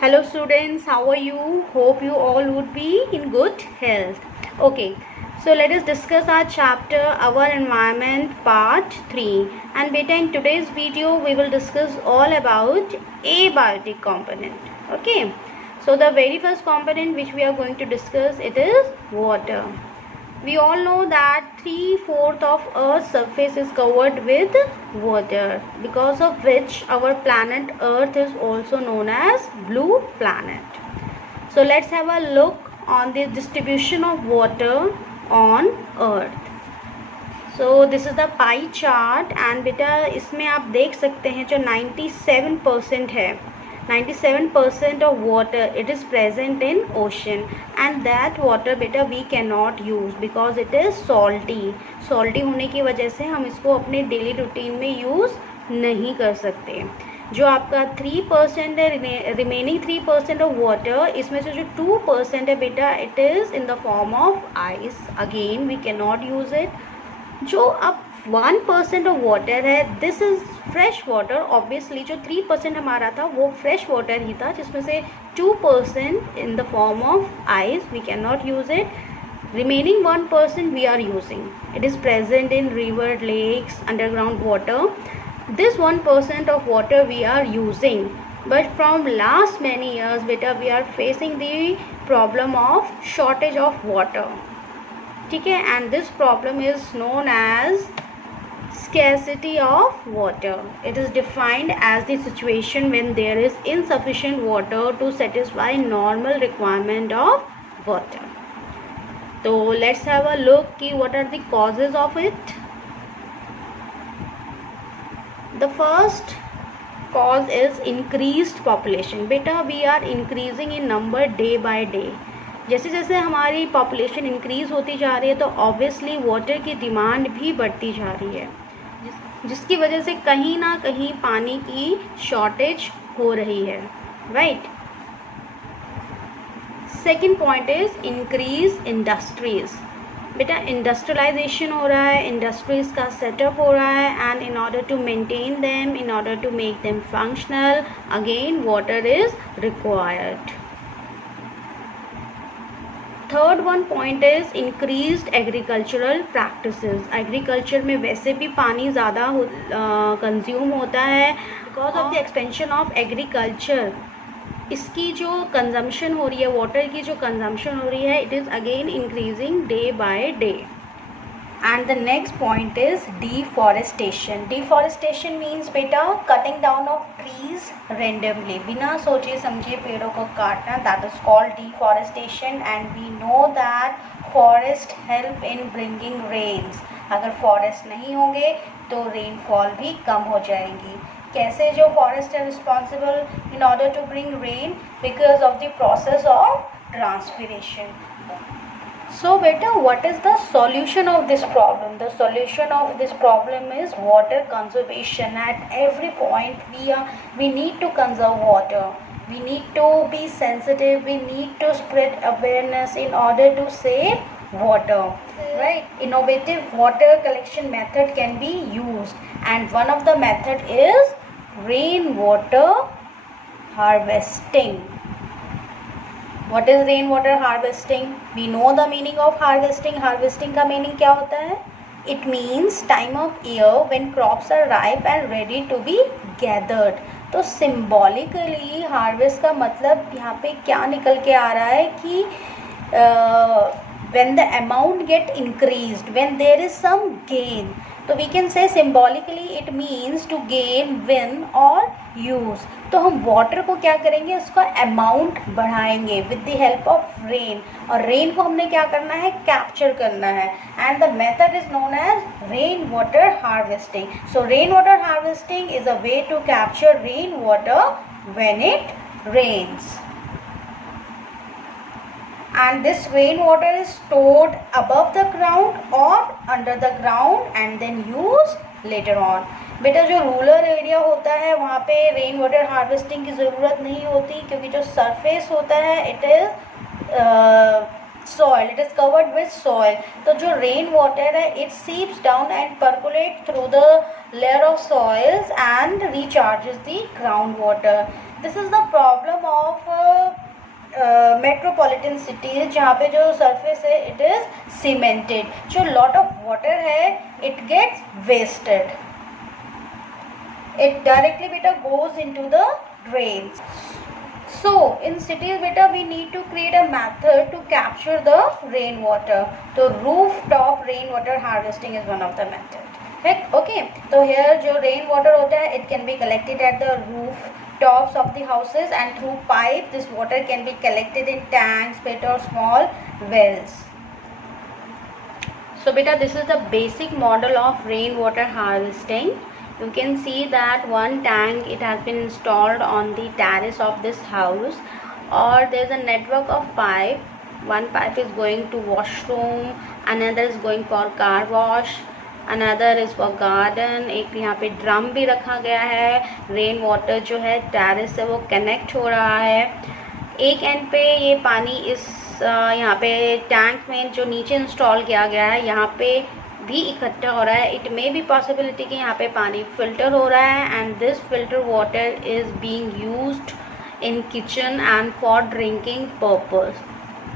Hello students, how are you? Hope you all would be in good health. Okay, so let us discuss our chapter Our Environment Part 3. And beta, in today's video we will discuss all about abiotic component. Okay, so the very first component which we are going to discuss, it is water. We all know that 3/4 of Earth's surface is covered with water, because of which our planet Earth is also known as blue planet. So let's have a look on the distribution of water on Earth. So this is the pie chart and बेटा इसमें आप देख सकते हैं जो 97% है, 97% of water it is present in ocean, and that water बेटा we cannot use because it is salty होने की वजह से हम इसको अपने डेली रूटीन में यूज़ नहीं कर सकते. जो आपका 3% है, रिमेनिंग 3% ऑफ वाटर, इसमें से जो 2% है बेटा it is in the form of ice. Again we can not use it. जो अब 1% ऑफ वाटर है, this is fresh water. Obviously जो 3% हमारा था वो फ्रेश वाटर ही था, जिसमें से 2% in the form of ice, we can not use it. Remaining 1% we are using. It is present in river, lakes, underground water. This 1% of water we are using, but from last many years beta we are facing the problem of shortage of water. ठीक है, and this problem is known as scarcity of water. It is defined as the situation when there is insufficient water to satisfy normal requirement of water. So let's have a look कि what are the causes of it. The first cause is increased population. बेटा we are increasing in number day by day. जैसे जैसे हमारी population increase होती जा रही है तो ऑब्वियसली वाटर की डिमांड भी बढ़ती जा रही है, जिसकी वजह से कहीं ना कहीं पानी की शॉर्टेज हो रही है. Right. Second point is increase industries. बेटा इंडस्ट्रियलाइजेशन हो रहा है, इंडस्ट्रीज़ का सेटअप हो रहा है, and in order to maintain them, in order to make them functional, again water is required. Third one point is increased agricultural practices. Agriculture में वैसे भी पानी ज़्यादा कंज्यूम होता है. Because of the expansion of agriculture, इसकी जो consumption हो रही है, वाटर की जो कंजम्पशन हो रही है, it is again increasing day by day. And the next point is deforestation. Deforestation means बेटा cutting down of trees randomly, बिना सोचे समझे पेड़ों को काटना. That is called deforestation. And we know that forest help in bringing rains. अगर forest नहीं होंगे तो रेनफॉल भी कम हो जाएंगी. कैसे जो फॉरेस्ट है responsible in order to bring rain because of the process of transpiration. So beta, what is the solution of this problem? The solution of this problem is water conservation. At every point we need to conserve water. We need to be sensitive. We need to spread awareness in order to save water. Right? Innovative water collection method can be used, and one of the method is rainwater harvesting. What is rainwater harvesting? We know the meaning of harvesting. Harvesting का meaning क्या होता है? It means time of year when crops are ripe and ready to be gathered. तो symbolically harvest का मतलब यहाँ पे क्या निकल के आ रहा है कि when the amount get increased, when there is some gain. तो we can say symbolically it means to gain, win or use. तो हम वाटर को क्या करेंगे, उसका अमाउंट बढ़ाएंगे with the help of rain. और रेन को हमने क्या करना है, कैप्चर करना है. And the method is known as rain water harvesting. So rain water harvesting is a way to capture rain water when it rains. And this rainwater is stored above the ground or under the ground and then used later on. बेटा जो rural area होता है वहाँ पे rain water harvesting की ज़रूरत नहीं होती, क्योंकि जो सरफेस होता है it is soil, it is covered with soil. तो जो रेन वाटर है it seeps down and percolate through the layer of soils and recharges the groundwater. This is the problem of metropolitan cities, जहाँ पे जो surface है it is cemented, जो lot of water है it gets wasted, it directly बेटा goes into the drains. So in cities beta we need to create a method to capture the rainwater. So rooftop rainwater harvesting is one of the method. Right? Okay. So here जो rainwater होता है it can be collected at the rooftops of the houses, and through pipe this water can be collected in tanks, pit or small wells. So beta this is the basic model of rainwater harvesting. You can see that one tank it has been installed on the terrace of this house, or there is a network of pipe. One pipe is going to washroom, another is going for car wash, another is for garden. एक यहाँ पे drum भी रखा गया है, rain water जो है terrace से वो कनेक्ट हो रहा है. एक एंड पे ये पानी इस यहाँ पे टैंक में जो नीचे इंस्टॉल किया गया है यहाँ पे भी इकट्ठा हो रहा है. इट मे बी पॉसिबिलिटी कि यहाँ पे पानी फिल्टर हो रहा है, and this filter water is being used in kitchen and for drinking purpose,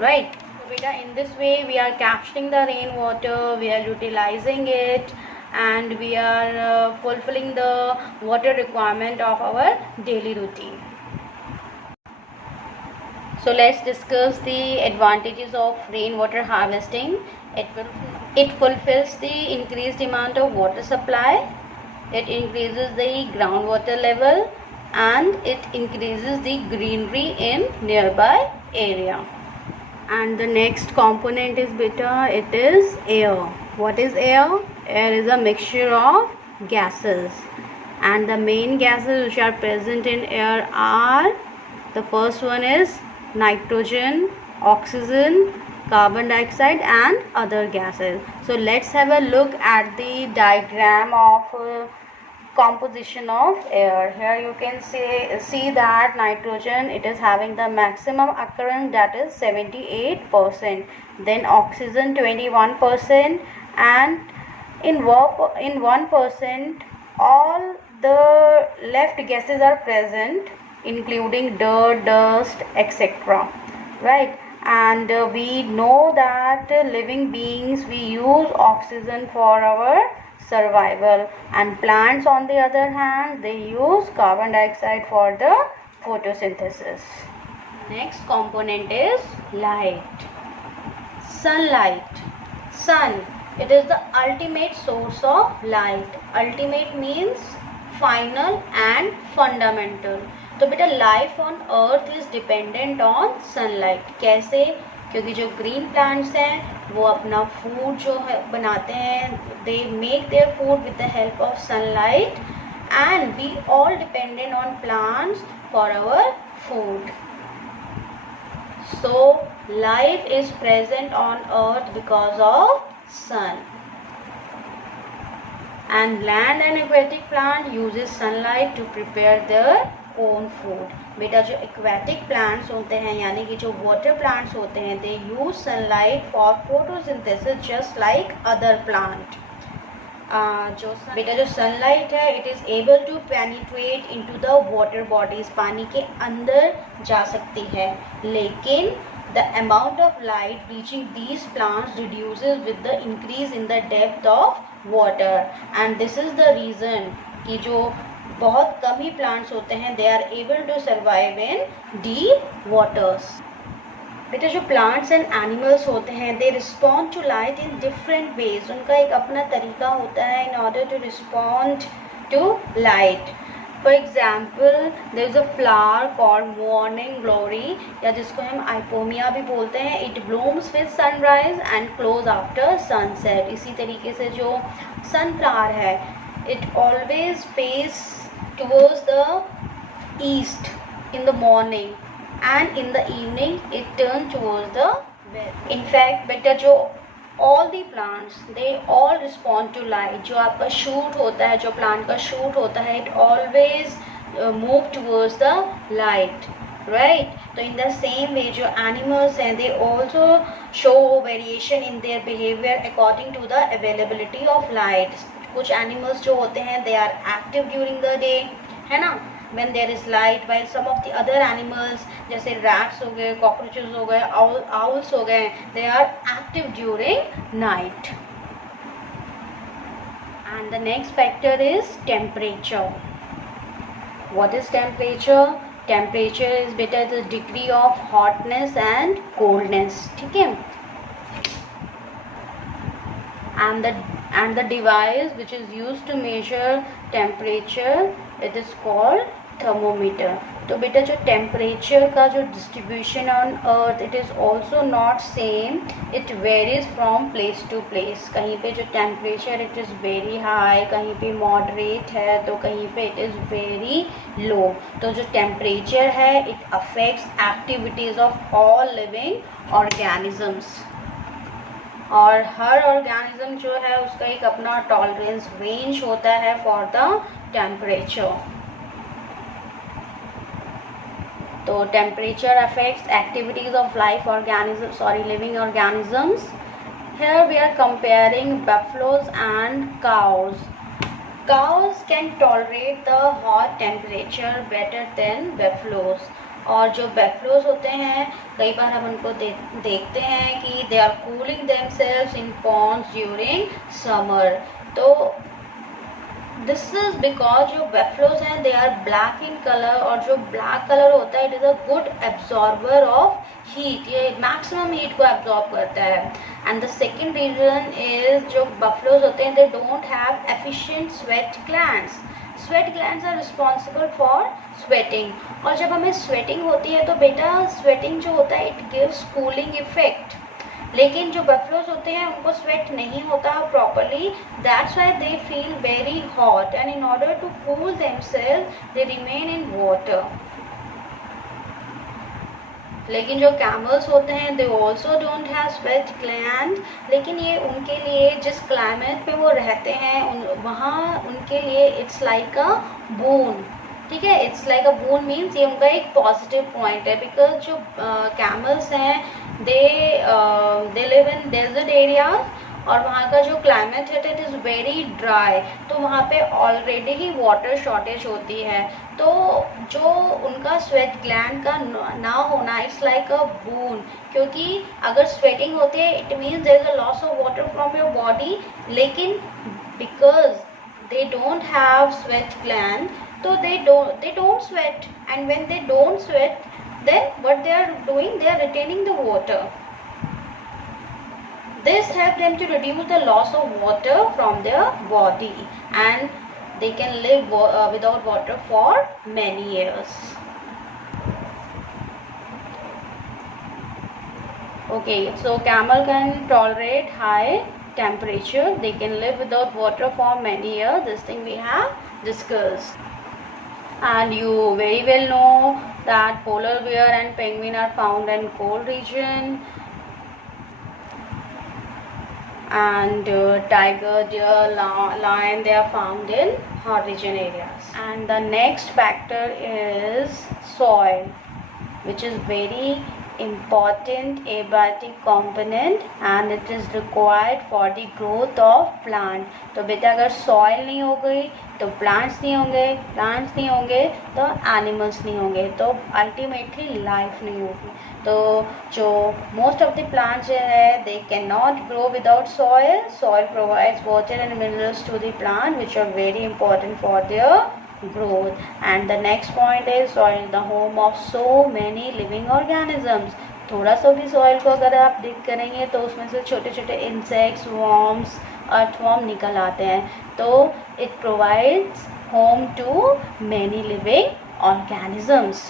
right. So beta in this way we are capturing the rain water, we are utilizing it, and we are fulfilling the water requirement of our daily routine. So let's discuss the advantages of rainwater harvesting. It fulfills the increased amount of water supply, it increases the groundwater level, and it increases the greenery in nearby area. And the next component is beta, it is air. What is air? Air is a mixture of gases, and the main gases which are present in air are, the first one is nitrogen, oxygen, carbon dioxide and other gases. So let's have a look at the diagram of composition of air. Here you can see that nitrogen it is having the maximum occurrence, that is 78%, then oxygen 21%, and in 1% all the left gases are present, including dirt, dust, etc. Right? And we know that living beings we use oxygen for our survival, and plants on the other hand they use carbon dioxide for the photosynthesis. Next component is light. Sunlight. Sun, it is the ultimate source of light. Ultimate means final and fundamental. तो बेटा life on earth is dependent on sunlight. कैसे? क्योंकि जो green plants हैं वो अपना food जो है बनाते हैं, they make their food with the help of sunlight, and we all dependent on plants for our food. So life is present on earth because of sun. And land and aquatic plant uses sunlight to prepare their own food. बेटा जो aquatic plants होते हैं यानी कि जो water plants होते हैं they use sunlight for photosynthesis just like other plant. बेटा जो sunlight है it is able to penetrate into the water bodies, पानी के अंदर जा सकती है, लेकिन the amount of light reaching these plants reduces with the increase in the depth of water, and this is the reason कि जो बहुत कम ही plants होते हैं they are able to survive in deep waters. बेटा जो plants and animals होते हैं they respond to light in different ways. उनका एक अपना तरीका होता है in order to respond to light. For example, there is a flower called morning glory, या जिसको हम आइपोमिया भी बोलते हैं. It blooms with sunrise and close after sunset. इसी तरीके से जो sunflower है it always face towards the east in the morning, and in the evening it turns towards the west. In fact, बेटा जो all the plants they all respond to light. जो आपका shoot होता है, जो plant का shoot होता है, it always move towards the light, right? तो in the same way जो animals हैं they also show variation in their behavior according to the availability of light. कुछ animals जो होते हैं they are active during the day, है ना, when there is light, while some of the other animals जैसे rats हो गए, cockroaches हो गए, owls हो गए, they are active during night. And the next factor is temperature. What is temperature? Temperature is beta the degree of hotness and coldness. ठीक है? And the device which is used to measure temperature, it is called thermometer. तो बेटा जो temperature का जो distribution on earth, it is also not same, it varies from place to place. कहीं पे जो temperature it is very high, कहीं पे मॉडरेट है, तो कहीं पे इट इज़ वेरी लो. तो जो टेम्परेचर है it affects activities of all living organisms. और हर ऑर्गेनिज्म जो है उसका एक अपना टॉलरेंस रेंज होता है फॉर द टेम्परेचर. तो temperature affects activities of living organisms. Here we are comparing buffaloes and cows. Cows can tolerate the hot temperature better than buffaloes. और जो buffaloes होते हैं कई बार हम उनको देखते हैं कि they are cooling themselves in ponds during summer. तो दिस इज बिकॉज जो buffaloes हैं they are black in colour, और जो ब्लैक कलर होता है it is a good absorber of heat. ये मैक्सिमम हीट को एब्जॉर्ब करता है. And the second reason is जो buffaloes होते हैं they don't have efficient sweat glands. Sweat glands are responsible for sweating. और जब हमें स्वेटिंग होती है तो बेटा स्वेटिंग जो होता है इट गिव्स कूलिंग इफेक्ट. लेकिन जो बफलोज होते हैं उनको स्वेट नहीं होता properly, that's why they feel very hot and in order to cool themselves they remain in water. लेकिन जो कैमल्स होते हैं they also don't have sweat gland. लेकिन ये उनके लिए जिस क्लाइमेट पे वो रहते हैं वहाँ उनके लिए इट्स लाइक अ बून. ठीक है, it's like a boon means ये उनका एक पॉजिटिव पॉइंट है. बिकॉज जो कैमल्स हैं they live in desert areas और वहाँ का जो क्लाइमेट है इट इज़ वेरी ड्राई. तो वहाँ पे ऑलरेडी ही वाटर शॉर्टेज होती है. तो जो उनका स्वेट ग्लैंड का ना होना इट्स लाइक अ बून. क्योंकि अगर स्वेटिंग होती है it means there is a loss of water from your body. लेकिन because they don't have sweat gland so they don't sweat, and when they don't sweat then what they are doing, they are retaining the water. This helps them to reduce the loss of water from their body and they can live without water for many years. Okay, so camel can tolerate high temperature, they can live without water for many years. This thing we have discussed. And you very well know that polar bear and penguin are found in cold region, and tiger, deer, lion, they are found in hot region areas. And the next factor is soil, which is very important abiotic component and it is required for the growth of plant. तो बेटा अगर soil नहीं हो गई तो plants नहीं होंगे, plants नहीं होंगे तो animals नहीं होंगे, तो ultimately life नहीं होगी. तो जो most of the plants जो है they cannot grow without soil. Soil provides water and minerals to the plant which are very important for their growth. And the next point is soil is the home of so many living organisms. थोड़ा सा भी soil को अगर आप dig करेंगे तो उसमें से छोटे छोटे insects, worms, earthworm निकल आते हैं. तो it provides home to many living organisms.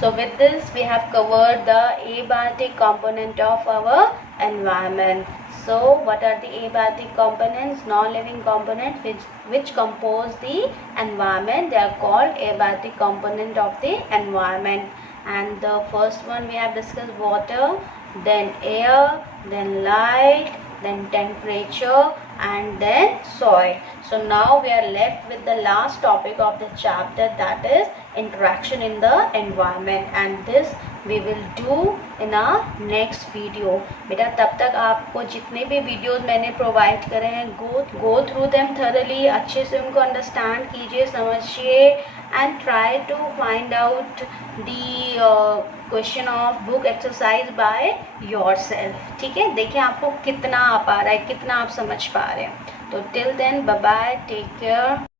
So with this we have covered the abiotic component of our environment. So what are the abiotic components? Non-living components which compose the environment. They are called abiotic component of the environment. And the first one we have discussed water, then air, then light, then temperature, and then soil. So now we are left with the last topic of the chapter, that is interaction in the environment, and this we will do in our next video. बेटा तब तक आपको जितने भी videos मैंने provide करे हैं go through them thoroughly, अच्छे से उनको अंडरस्टैंड कीजिए, समझिए, and try to find out the question of book exercise by yourself. ठीक है, देखिए आपको कितना आ पा रहा है, कितना आप समझ पा रहे हैं. तो till then bye bye, take care.